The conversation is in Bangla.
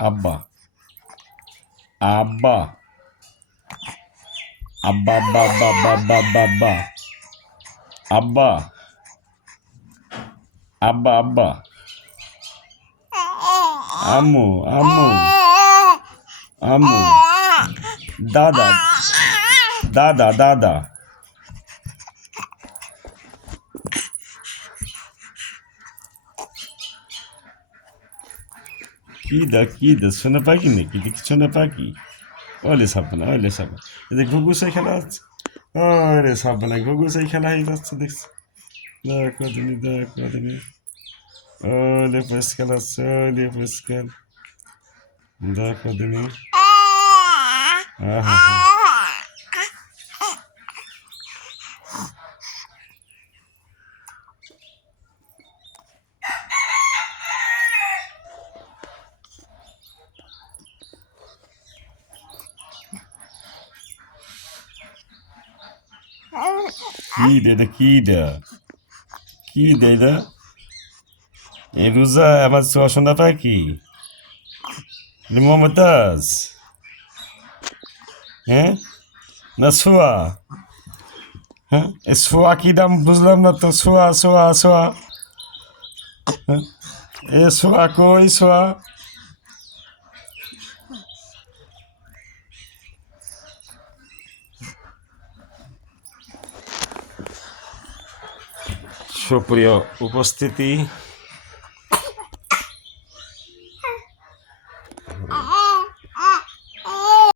আব্বা আব্বা আব্বা আব্বা আব্বা আব্বা আব্বা আব্বা আব্বা আব্বা আব্বা আম্মু আম্মু আম্মু দাদা দাদা দাদা কি দা শোনা পাখি নাকি দেখি শোনা পাখি ওলে সাবনা ওলে সাব এদের ঘুঘুসে খেলা হচ্ছে ওরে সাবনা ঘুঘুসে খেলা হয়ে যাচ্ছে দেখছি দেখো দিনি ওলে পরিষ্কার আছে ওলে পরিষ্কার দেখো দিনি আহা কি দে এটা এই রোজা আমার শোনা পাখি মমতাজ হ্যাঁ না শোয়া হ্যাঁ এ শোয়া কি দাম বুঝলাম না তো শোয়া শোয়া শোয়া হ্যাঁ এ শোয়া কই শোয়া সুপ্রিয় উপস্থিতি